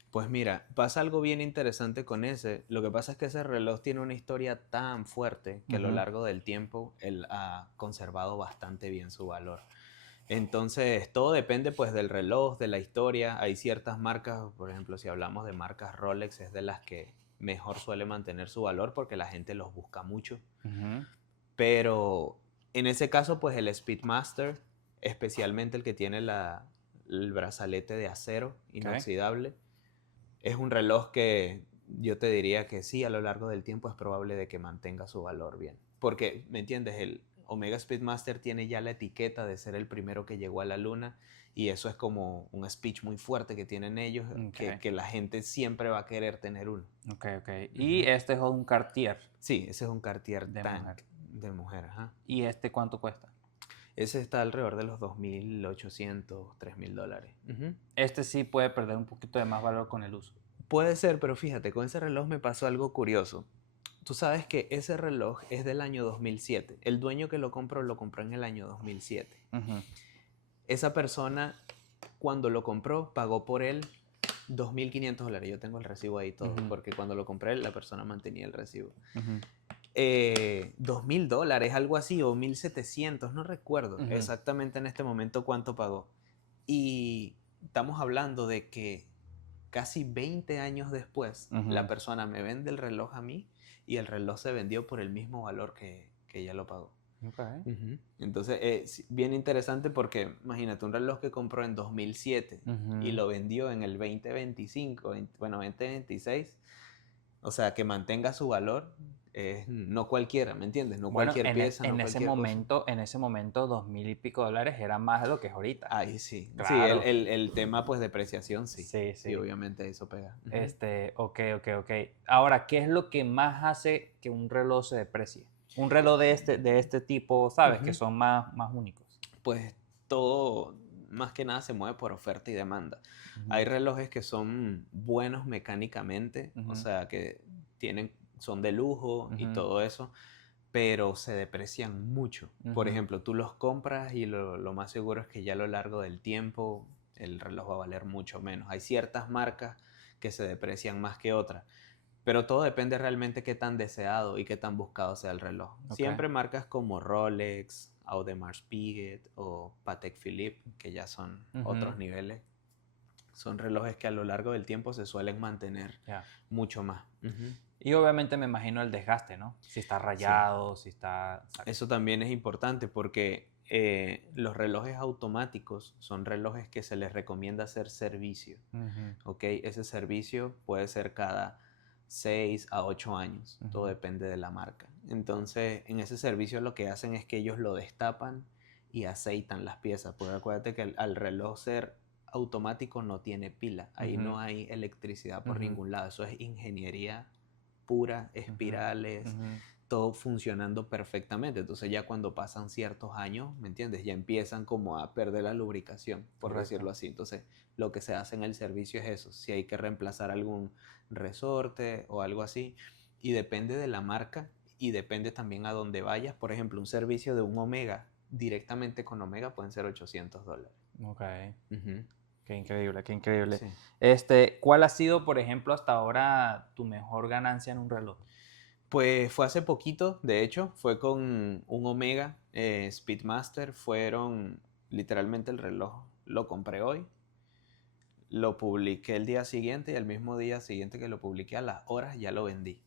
Pues mira, pasa algo bien interesante con ese. Lo que pasa es que ese reloj tiene una historia tan fuerte que a lo largo del tiempo él ha conservado bastante bien su valor. Entonces, todo depende pues del reloj, de la historia. Hay ciertas marcas, por ejemplo, si hablamos de marcas Rolex, es de las que mejor suele mantener su valor porque la gente los busca mucho. Pero en ese caso, pues el Speedmaster, especialmente el que tiene el brazalete de acero inoxidable, es un reloj que yo te diría que sí, a lo largo del tiempo es probable de que mantenga su valor bien. Porque, ¿me entiendes? Omega Speedmaster tiene ya la etiqueta de ser el primero que llegó a la luna y eso es como un speech muy fuerte que tienen ellos, que la gente siempre va a querer tener uno. Ok. Y este es un Cartier. Sí, ese es un Cartier de Tank mujer. de mujer. Ajá. ¿Y este cuánto cuesta? Ese está alrededor de los $2,800, $3,000. Este sí puede perder un poquito de más valor con el uso. Puede ser, pero fíjate, con ese reloj me pasó algo curioso. Tú sabes que ese reloj es del año 2007. El dueño que lo compró en el año 2007. Esa persona, cuando lo compró, pagó por él $2,500. Yo tengo el recibo ahí todo, porque cuando lo compré, la persona mantenía el recibo. $2,000, algo así, o 1,700, no recuerdo exactamente en este momento cuánto pagó. Y estamos hablando de que casi 20 años después, la persona me vende el reloj a mí y el reloj se vendió por el mismo valor que ella lo pagó. Entonces, es bien interesante porque, imagínate, un reloj que compró en 2007 y lo vendió en el 2025, 2026, o sea, que mantenga su valor, no cualquiera, ¿me entiendes? No cualquier pieza, no cualquier cosa. En ese momento, $2,000 y pico era más de lo que es ahorita. Ahí sí. Claro. Sí, el tema, pues, depreciación, sí. Sí, obviamente eso pega. Ok. Ahora, ¿qué es lo que más hace que un reloj se deprecie? Un reloj de este tipo, ¿sabes? Que son más únicos. Pues todo, más que nada, se mueve por oferta y demanda. Hay relojes que son buenos mecánicamente, o sea, que son de lujo y todo eso, pero se deprecian mucho. Por ejemplo, tú los compras y lo más seguro es que ya a lo largo del tiempo el reloj va a valer mucho menos. Hay ciertas marcas que se deprecian más que otras, pero todo depende realmente qué tan deseado y qué tan buscado sea el reloj. Siempre marcas como Rolex, Audemars Piguet o Patek Philippe, que ya son otros niveles, son relojes que a lo largo del tiempo se suelen mantener mucho más. Y obviamente me imagino el desgaste, ¿no? Si está rayado, si está... Eso también es importante porque los relojes automáticos son relojes que se les recomienda hacer servicio. ¿Okay? Ese servicio puede ser cada 6 a 8 años, todo depende de la marca. Entonces, en ese servicio lo que hacen es que ellos lo destapan y aceitan las piezas, porque acuérdate que al reloj ser automático no tiene pila, ahí no hay electricidad por ningún lado, eso es ingeniería pura, espirales, todo funcionando perfectamente. Entonces ya cuando pasan ciertos años, ¿me entiendes? Ya empiezan como a perder la lubricación, por decirlo así. Entonces lo que se hace en el servicio es eso, si hay que reemplazar algún resorte o algo así, y depende de la marca y depende también a dónde vayas. Por ejemplo, un servicio de un Omega directamente con Omega pueden ser $800. Ok. Qué increíble. Sí. ¿Cuál ha sido, por ejemplo, hasta ahora tu mejor ganancia en un reloj? Pues fue hace poquito, de hecho, fue con un Omega Speedmaster. Fueron, literalmente el reloj lo compré hoy, lo publiqué el día siguiente y el mismo día siguiente que lo publiqué a las horas ya lo vendí.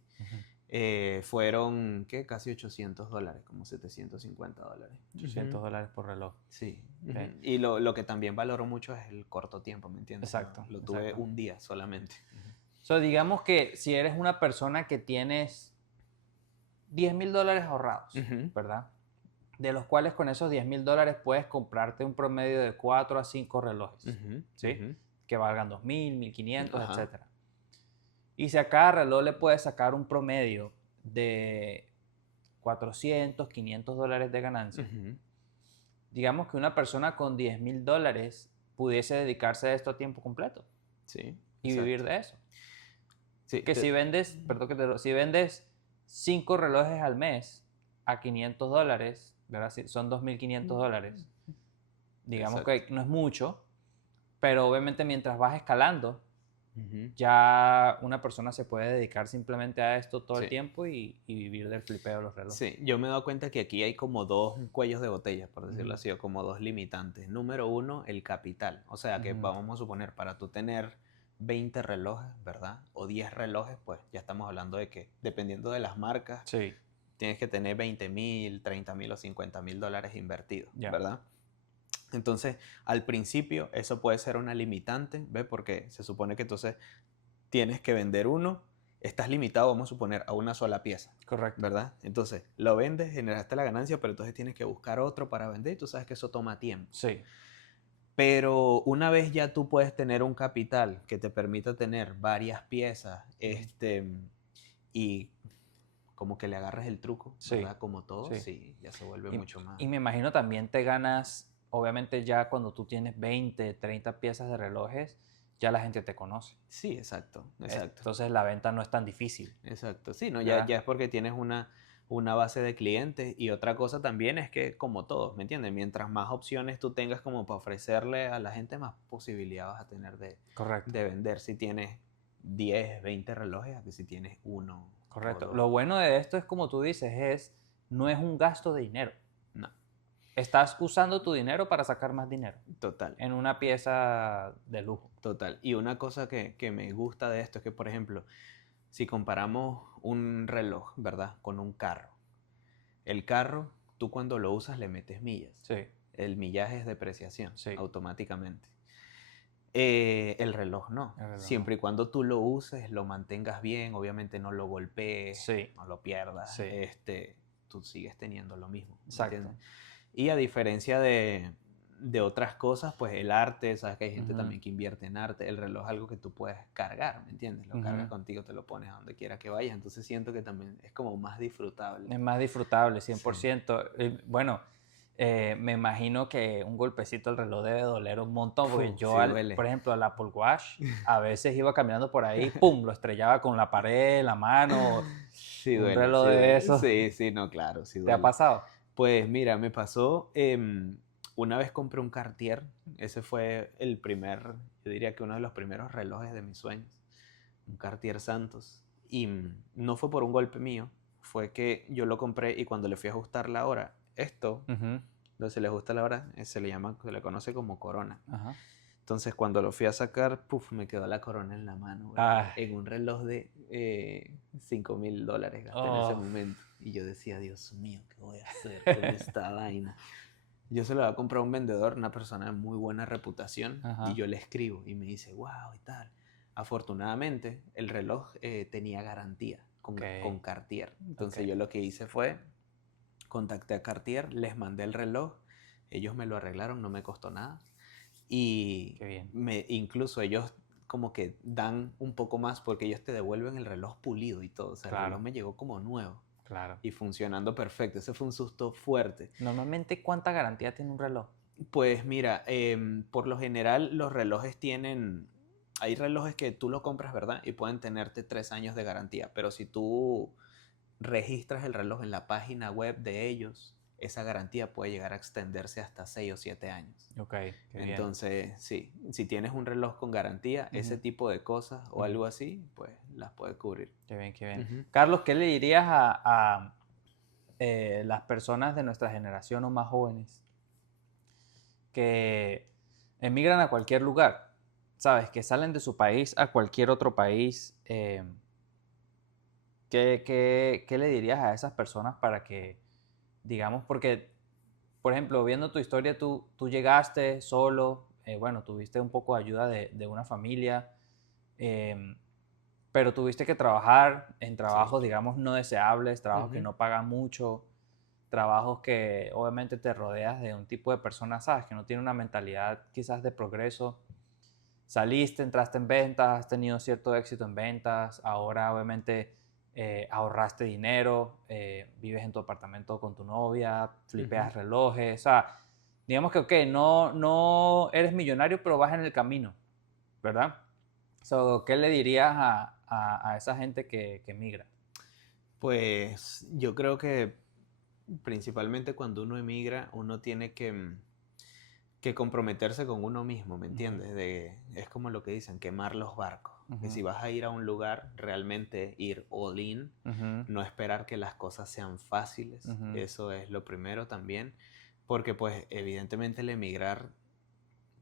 Fueron, ¿qué? Casi $800, como $750. $800 por reloj. Sí. Y lo que también valoro mucho es el corto tiempo, ¿me entiendes? Exacto. Lo tuve un día solamente. Digamos que si eres una persona que tienes $10,000 ahorrados, ¿verdad? De los cuales con esos $10,000 puedes comprarte un promedio de 4 a 5 relojes, ¿sí? Que valgan 2,000, 1,500, etc. Y si a cada reloj le puedes sacar un promedio de $400, $500 de ganancia, digamos que una persona con $10,000 pudiese dedicarse a esto a tiempo completo. Sí. Y vivir de eso. Sí, que si vendes, si vendes 5 relojes al mes a $500, ¿verdad? Son $2,500. Digamos que no es mucho, pero obviamente mientras vas escalando, ya una persona se puede dedicar simplemente a esto todo el tiempo y vivir del flipeo de los relojes. Sí, yo me he dado cuenta que aquí hay como dos cuellos de botella, por decirlo así, o como dos limitantes. Número uno, el capital. O sea, que vamos a suponer, para tú tener 20 relojes, ¿verdad? O 10 relojes, pues ya estamos hablando de que, dependiendo de las marcas, tienes que tener $20,000, $30,000 o $50,000 invertidos, ¿verdad? Entonces, al principio, eso puede ser una limitante, ¿ves? Porque se supone que entonces tienes que vender uno estás limitado, vamos a suponer, a una sola pieza, Correcto. ¿verdad? Entonces, lo vendes, generaste la ganancia, pero entonces tienes que buscar otro para vender y tú sabes que eso toma tiempo. Sí. Pero una vez ya tú puedes tener un capital que te permita tener varias piezas, y como que le agarres el truco, Sí, ¿verdad? Como todo, sí. sí, ya se vuelve Y, mucho más. y me imagino también te ganas, obviamente ya cuando tú tienes 20, 30 piezas de relojes, ya la gente te conoce. Sí, exacto, exacto. Entonces la venta no es tan difícil. Exacto, sí, no, ¿Verdad? ya es porque tienes una base de clientes y otra cosa también es que como todos, ¿me entiendes? Mientras más opciones tú tengas como para ofrecerle a la gente, más posibilidad vas a tener Correcto. de vender si tienes 10, 20 relojes a que si tienes uno o Correcto. dos. Lo bueno de esto es, como tú dices, no es un gasto de dinero. No, Estás usando tu dinero para sacar más dinero total, en una pieza de lujo. total. Y una cosa que me gusta de esto es que, por ejemplo, si comparamos un reloj, ¿verdad? Con un carro. El carro, tú cuando lo usas le metes millas. Sí, El millaje es depreciación sí. automáticamente. El reloj no. El reloj Siempre no. y cuando tú lo uses, lo mantengas bien, obviamente no lo golpees, Sí, no lo pierdas, sí. tú sigues teniendo lo mismo, ¿me Exacto. entiendes? Y a diferencia de otras cosas, pues el arte, sabes que hay gente Ujú. también que invierte en arte, el reloj es algo que tú puedes cargar, ¿me entiendes? Lo cargas Ujú. contigo, te lo pones a donde quiera que vayas, entonces siento que también es como más disfrutable. Es más disfrutable, Sí. 100%. Bueno, me imagino que un golpecito al reloj debe doler un montón, porque yo, Sí duele. por ejemplo, al Apple Watch, a veces iba caminando por ahí, ¡pum!, lo estrellaba con la pared, la mano, Sí un duele, reloj sí de duele. esos. Sí, sí, no, claro, sí ¿Te ha duele. pasado? Pues mira, me pasó, una vez compré un Cartier, ese fue el primer, yo diría que uno de los primeros relojes de mis sueños, un Cartier Santos, y no fue por un golpe mío, fue que yo lo compré y cuando le fui a ajustar la hora, esto, Ujú. donde se le ajusta la hora, se le conoce como corona. Ajá. Entonces cuando lo fui a sacar, puf, me quedó la corona en la mano, brother, Ay. en un reloj de $5,000 gasté en ese Oh. momento. Y yo decía, Dios mío, ¿qué voy a hacer con esta vaina? Yo se lo voy a comprar a un vendedor, una persona de muy buena reputación, y Ajá. yo le escribo y me dice, wow, y tal. Afortunadamente, el reloj tenía garantía Ok. con Cartier. Entonces Ok. yo lo que hice fue, contacté a Cartier, les mandé el reloj, ellos me lo arreglaron, no me costó nada. Y Qué bien. incluso ellos como que dan un poco más porque ellos te devuelven el reloj pulido y todo. O sea, el Claro, reloj me llegó como nuevo claro. y funcionando perfecto. Ese fue un susto fuerte. Normalmente, ¿cuánta garantía tiene un reloj? Pues mira, por lo general los relojes tienen, hay relojes que tú lo compras, ¿verdad? Y pueden tenerte 3 años de garantía, pero si tú registras el reloj en la página web de ellos, esa garantía puede llegar a extenderse hasta 6 o 7 años. Ok, qué bien. Entonces, sí, si tienes un reloj con garantía, ese Ujú. tipo de cosas o Ujú. algo así, pues las puedes cubrir. Qué bien, qué bien. Ujú. Carlos, ¿qué le dirías a las personas de nuestra generación o más jóvenes que emigran a cualquier lugar? ¿Sabes? Que salen de su país a cualquier otro país. ¿Qué le dirías a esas personas para que, digamos, porque, por ejemplo, viendo tu historia, tú llegaste solo, bueno, tuviste un poco de ayuda de una familia, em, pero tuviste que trabajar en Sí. trabajos, digamos, no deseables, trabajos que Ujú. no pagan mucho, trabajos que obviamente te rodeas de un tipo de personas, ¿sabes? Que no tiene una mentalidad quizás de progreso. Saliste, entraste en ventas, has tenido cierto éxito en ventas, ahora obviamente ahorraste dinero, vives en tu apartamento con tu novia, Ujú. flipeas relojes, o sea, digamos que, ok, no eres millonario, pero vas en el camino, ¿verdad? So, ¿qué le dirías a esa gente que migra? Pues yo creo que principalmente cuando uno emigra, uno tiene que comprometerse con uno mismo, ¿me Ujú, entiendes? Es como lo que dicen, quemar los barcos. Que ujú, si vas a ir a un lugar, realmente ir all in, ujú, no esperar que las cosas sean fáciles, ujú. eso es lo primero también, porque pues evidentemente el emigrar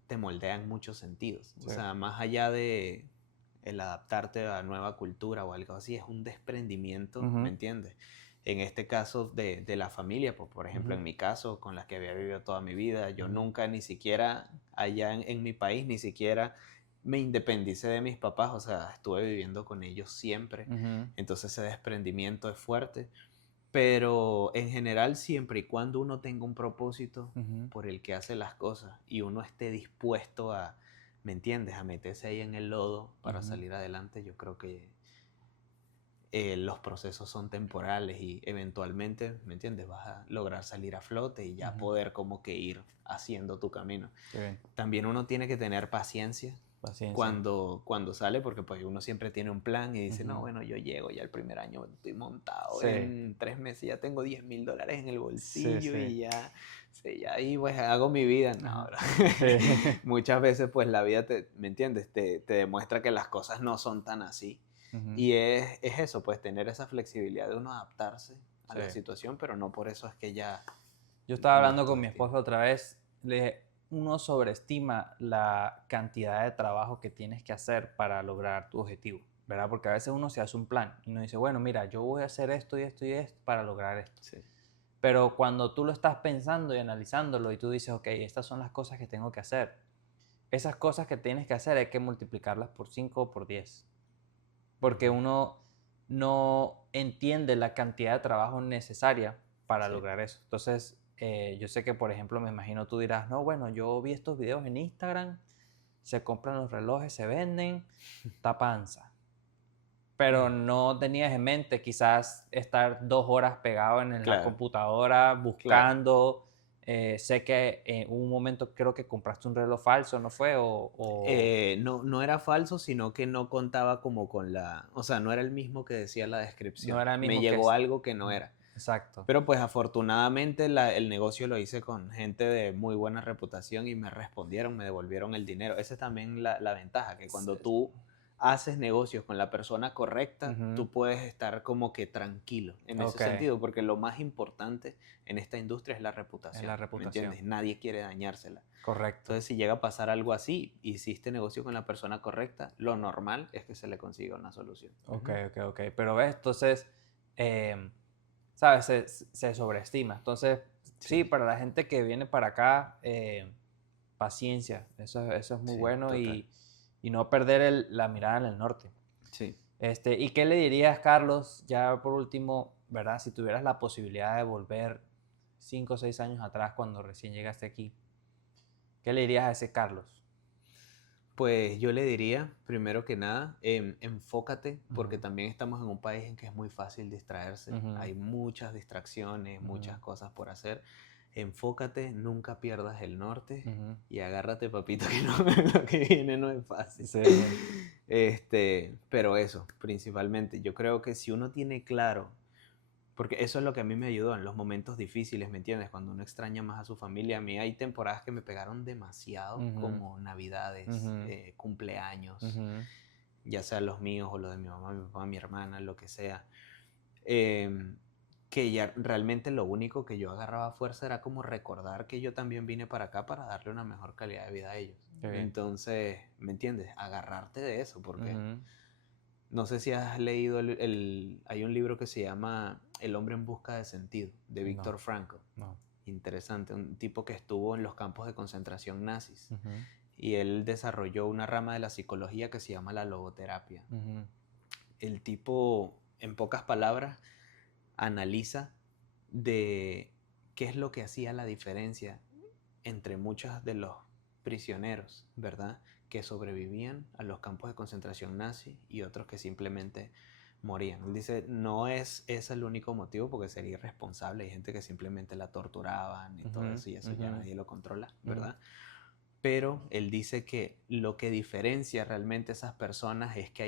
te moldea en muchos sentidos. O Sí. sea, más allá de el adaptarte a nueva cultura o algo así, es un desprendimiento, ¿me Ujú, entiendes? En este caso de la familia, pues, por ejemplo, ujú, en mi caso, con las que había vivido toda mi vida, yo ujú. nunca ni siquiera allá en mi país, ni siquiera me independicé de mis papás, o sea, estuve viviendo con ellos siempre, Ujú, entonces ese desprendimiento es fuerte, pero en general siempre y cuando uno tenga un propósito ujú, por el que hace las cosas y uno esté dispuesto a, ¿me entiendes?, a meterse ahí en el lodo para ujú. salir adelante, yo creo que los procesos son temporales y eventualmente, ¿me entiendes?, vas a lograr salir a flote y ya Ujú. poder como que ir haciendo tu camino. Qué bien. También uno tiene que tener paciencia Paciencia. cuando sale, porque pues uno siempre tiene un plan y dice, no, Ujú. bueno, yo llego ya el primer año, estoy montado, Sí, en 3 meses ya tengo $10,000 en el sí, bolsillo sí. y ya, sí, ya ahí pues hago mi vida. No, Ajá. bro. Sí. Muchas veces pues la vida, ¿me entiendes? Te demuestra que las cosas no son tan así. Ujú. Y es eso, pues tener esa flexibilidad de uno adaptarse a Sí. la situación, pero no por eso es que ya Yo estaba no es hablando tu con mi destino. esposa otra vez, le dije, uno sobreestima la cantidad de trabajo que tienes que hacer para lograr tu objetivo, ¿verdad? Porque a veces uno se hace un plan y uno dice, bueno, mira, yo voy a hacer esto y esto y esto para lograr esto. Sí, Pero cuando tú lo estás pensando y analizándolo y tú dices, ok, estas son las cosas que tengo que hacer, esas cosas que tienes que hacer hay que multiplicarlas por 5 o por 10, porque ujú, uno no entiende la cantidad de trabajo necesaria para sí, lograr eso. Entonces, yo sé que, por ejemplo, me imagino tú dirás, no, bueno, yo vi estos videos en Instagram, se compran los relojes, se venden, tapanza. Pero no tenías en mente quizás estar 2 horas pegado en la claro, computadora claro. buscando. Sé que en un momento creo que compraste un reloj falso, ¿no fue? No, no era falso, sino que no contaba como con la, o sea, no era el mismo que decía la No descripción. era el Me mismo que llegó es. algo que no era. Exacto. Pero pues afortunadamente el negocio lo hice con gente de muy buena reputación y me respondieron, me devolvieron el dinero. Esa es también la ventaja, que cuando tú haces negocios con la persona correcta, Ujú. tú puedes estar como que tranquilo en ese Ok, sentido, porque lo más importante en esta industria es la es reputación, la ¿me reputación. entiendes? Nadie quiere dañársela. Correcto. Entonces, si llega a pasar algo así, hiciste negocio con la persona correcta, lo normal es que se le consiga una solución. Ok, Ujú. ok, ok. Pero ves, entonces, ¿sabes? Se sobreestima. Entonces, Sí, sí, para la gente que viene para acá, paciencia. Eso es muy sí, bueno total. y no perder la mirada en el norte. Sí. ¿Y qué le dirías, Carlos, ya por último, ¿verdad? Si tuvieras la posibilidad de volver 5 o 6 años atrás cuando recién llegaste aquí, ¿qué le dirías a ese Carlos? Pues yo le diría, primero que nada, enfócate, porque Ujú, también estamos en un país en que es muy fácil distraerse. ujú, Hay muchas distracciones, ujú, muchas cosas por hacer. Enfócate, nunca pierdas el norte ujú. y agárrate, papito, que no, lo que viene no es fácil. Sí, sí. Pero eso, principalmente, yo creo que si uno tiene claro, porque eso es lo que a mí me ayudó en los momentos difíciles, ¿me entiendes? Cuando uno extraña más a su familia. A mí hay temporadas que me pegaron demasiado, Ujú, como navidades, ujú, cumpleaños, ujú, ya sean los míos o los de mi mamá, mi papá, mi hermana, lo que sea. Em, que ya realmente lo único que yo agarraba fuerza era como recordar que yo también vine para acá para darle una mejor calidad de vida a ellos. qué bien. Entonces, ¿me entiendes? Agarrarte de eso, porque Ujú. no sé si has leído hay un libro que se llama El hombre en busca de sentido, de No, Viktor Frankl. no. Interesante, un tipo que estuvo en los campos de concentración nazis Ujú, y él desarrolló una rama de la psicología que se llama la logoterapia. ujú, El tipo, en pocas palabras, analiza de qué es lo que hacía la diferencia entre muchos de los prisioneros, ¿verdad? Que sobrevivían a los campos de concentración nazi y otros que simplemente morían. Él dice, no es ese el único motivo porque sería irresponsable. Hay gente que simplemente la torturaban y todo ujú, eso y eso ya ujú, nadie lo controla, ujú, ¿verdad? Pero él dice que lo que diferencia realmente a esas personas es que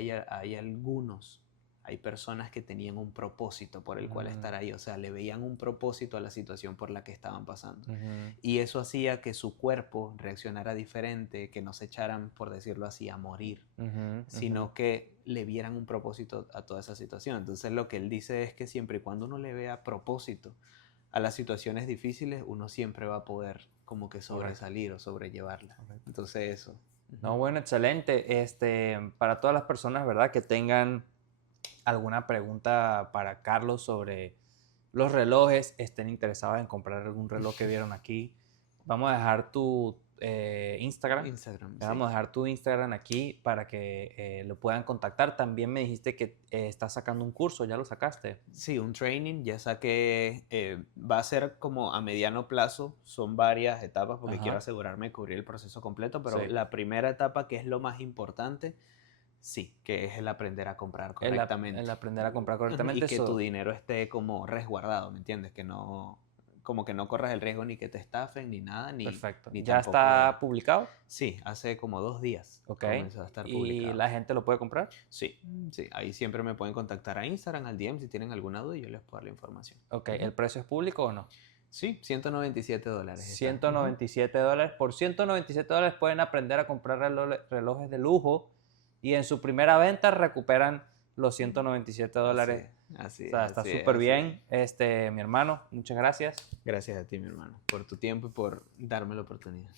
hay personas que tenían un propósito por el cual estar ahí, o sea, le veían un propósito a la situación por la que estaban pasando. ujú, Y eso hacía que su cuerpo reaccionara diferente, que no se echaran, por decirlo así, a morir, ujú, ujú. sino que le vieran un propósito a toda esa situación. Entonces lo que él dice es que siempre y cuando uno le vea propósito a las situaciones difíciles, uno siempre va a poder como que Correcto, sobresalir o sobrellevarlas. correcto. Entonces eso. No, Ujú. bueno, excelente. Para todas las personas, ¿verdad? Que tengan alguna pregunta para Carlos sobre los relojes, estén interesados en comprar algún reloj que vieron aquí, vamos a dejar Instagram. Instagram, Le vamos a dejar tu Instagram aquí para que lo puedan contactar. También me dijiste que estás sacando un curso, ¿ya lo sacaste? Sí, un training, ya saqué, va a ser como a mediano plazo, son varias etapas porque quiero Ajá. asegurarme de cubrir el proceso completo, pero Sí. la primera etapa, que es lo más importante, sí, que es el aprender a comprar correctamente. El aprender a comprar Ujú, correctamente. y que tu Eso, dinero esté como resguardado, ¿me entiendes? Que no, como que no corras el riesgo ni que te estafen ni nada, perfecto. ni ¿Ya tampoco... está publicado? Sí, hace como 2 días Ok. comenzó a estar ¿Y publicado. la gente lo puede comprar? Sí, sí, ahí siempre me pueden contactar a Instagram, al DM si tienen alguna duda y yo les puedo dar la información. Ok. Ujú. ¿El precio es público o no? Sí, $197 está. 197 dólares. Por 197 dólares pueden aprender a comprar relojes de lujo y en su primera venta recuperan los 197 dólares. Así O es, sea, está así es, súper así es. bien. Mi hermano, muchas gracias. Gracias a ti, mi hermano, por tu tiempo y por darme la oportunidad.